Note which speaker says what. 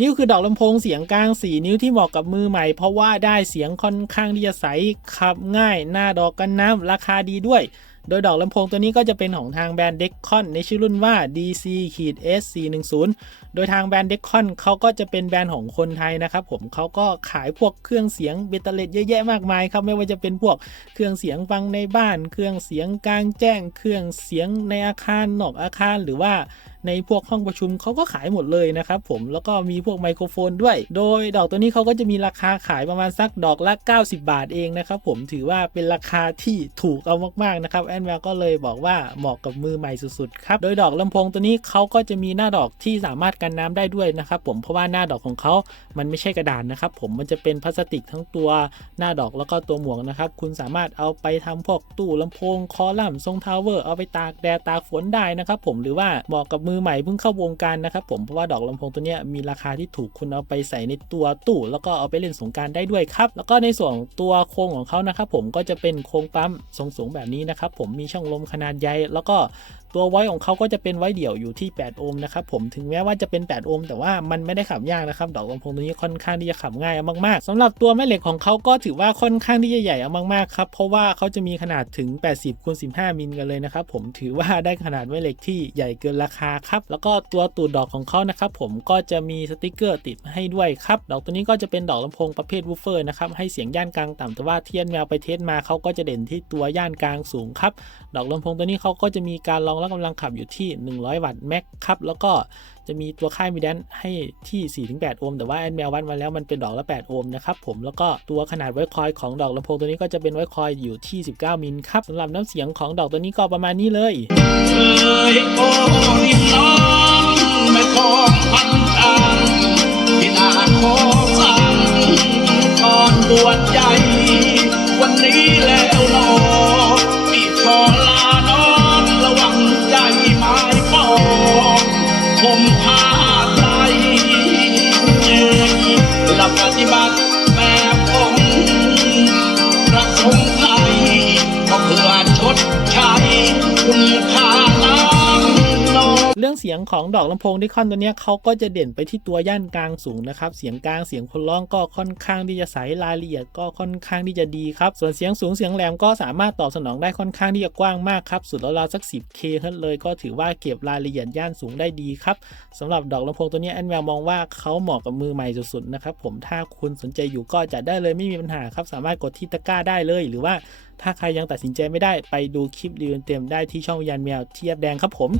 Speaker 1: นิ้วคือดอกลำโพงเสียงกลาง 4 นิ้วที่เหมาะกับมือใหม่ เพราะว่าได้เสียงค่อนข้างที่จะใสขับง่าย หน้าดอกกันน้ำราคาดีด้วย โดยดอกลำโพงตัวนี้ก็จะเป็นของทางแบรนด์ Decon ในชื่อรุ่นว่า DC S 410โดยทางแบรนด์ Decon เขาก็จะเป็นแบรนด์ของคนไทยนะครับผมเขาก็ขายพวกเครื่องเสียงเบตเตอร์เลดเยอะแยะมากมายครับไม่ว่าจะเป็นพวกเครื่องเสียงฟังในบ้าน เครื่องเสียงกลางแจ้ง เครื่องเสียงในอาคารนอกอาคารหรือว่า ในพวกห้องประชุมเขาก็ขายหมดเลยนะครับผมแล้วก็มีพวกไมโครโฟนด้วย โดยดอกตัวนี้เขาก็จะมีราคาขายประมาณสักดอกละ 90 บาทเองนะครับผมถือว่าเป็นราคาที่ถูกเอามากๆนะครับแอนแวลก็เลยบอกว่าเหมาะกับมือใหม่สุดๆครับโดยดอกลำโพงตัวนี้เขาก็จะมีหน้าดอกที่สามารถกันน้ำได้ด้วยนะครับผมเพราะว่าหน้าดอกของเขามันไม่ใช่กระดาษนะครับผมมันจะเป็นพลาสติกทั้งตัวหน้าดอกแล้วก็ตัวหมวกนะครับคุณสามารถเอาไปทำพวกตู้ลำโพงคอลัมน์ทรงทาวเวอร์เอาไปตากแดดตากฝนได้นะครับผมหรือว่าเหมาะกับมือือใหม่เพิ่งเข้าวงการนะครับผมเพราะว่าดอกลำโพงตัวเนี้ยมีราคาที่ถูกคุณเอาไปใส่ในตัวตู้ แล้วก็เอาไปเล่นสงการได้ด้วยครับ แล้วก็ในส่วนตัวโครงของเขานะครับผมก็จะเป็นโครงปั๊มทรงสูงแบบนี้นะครับผมมีช่องลมขนาดใหญ่แล้วก็ ตัวไว้ของเขาก็จะเป็นไว้เดี่ยวอยู่ที่ 8 โอห์มนะครับผมถึงแม้ว่าจะเป็น 8 โอห์มแต่ว่ามันไม่ได้ขับยากนะครับดอกลำโพงตัวนี้ค่อนข้างที่จะขับง่ายมากๆสำหรับตัวแม่เหล็กของเขาก็ถือว่าค่อนข้างที่จะใหญ่มากๆครับเพราะว่าเขาจะมีขนาดถึง 80คูณ15 มิลกันเลยนะครับผมถือว่าได้ขนาดแม่เหล็กที่ใหญ่เกินราคาครับแล้วก็ตัวตูดดอกของเขานะครับผมก็จะมีสติกเกอร์ติดให้ด้วยครับดอกตัวนี้ก็จะเป็นดอกลำโพงประเภทวูฟเฟอร์นะครับให้เสียงย่านกลางต่ำแต่ว่าเทียนแมวไปเทสมาเขาก็จะเด่นที่ตัวย่านกลางสูงครับดอกลำโพงตัวนี้เขาก็จะมีการรองรับกำลังขับอยู่ที่ 100 วัตต์แม็กครับ แล้วก็จะมีตัวค่ายมีแดนให้ที่ 4-8 โอห์ม แต่ว่าแอนแมววัดมาแล้วมันเป็นดอกละ 8 โอห์มนะครับผม แล้วก็ตัวขนาดไว้คอยของดอกลำโพงตัวนี้ก็จะเป็นไว้คอยอยู่ที่ 19 มิลครับสำหรับน้ำเสียงของดอกตัวนี้ก็ประมาณนี้เลย
Speaker 2: เอ่ยโอ้ยน้องแม่ของพันตังที่นาขอสั่งก่อนบวชใจวันนี้แล้วนอพี่ขอลา รื่องเสียง
Speaker 1: ของดอกลำโพงดิคอนตัวนี้เขาก็จะเด่นไปที่ตัวย่านกลางสูงนะครับ เสียงกลางเสียงคนร้องก็ค่อนข้างที่จะใสรายละเอียดก็ค่อนข้างที่จะดีครับ ส่วนเสียงสูงเสียงแหลมก็สามารถตอบสนองได้ค่อนข้างที่จะกว้างมากครับ สุดแล้วเราสัก 10K เฮิรเลยก็ถือว่าเก็บรายละเอียดย่านสูงได้ดีครับสำหรับดอกลำโพงตัวนี้แอนแววมองว่าเขาเหมาะกับมือใหม่สุดๆนะครับผมถ้าคุณสนใจอยู่ก็จัดได้เลยไม่มีปัญหาครับ สามารถกดที่ตะกร้าได้เลย หรือว่าถ้าใครยังตัดสินใจไม่ได้ไปดูคลิปรีวิวเต็มได้ที่ช่องยันแมวเทียบแดงครับผม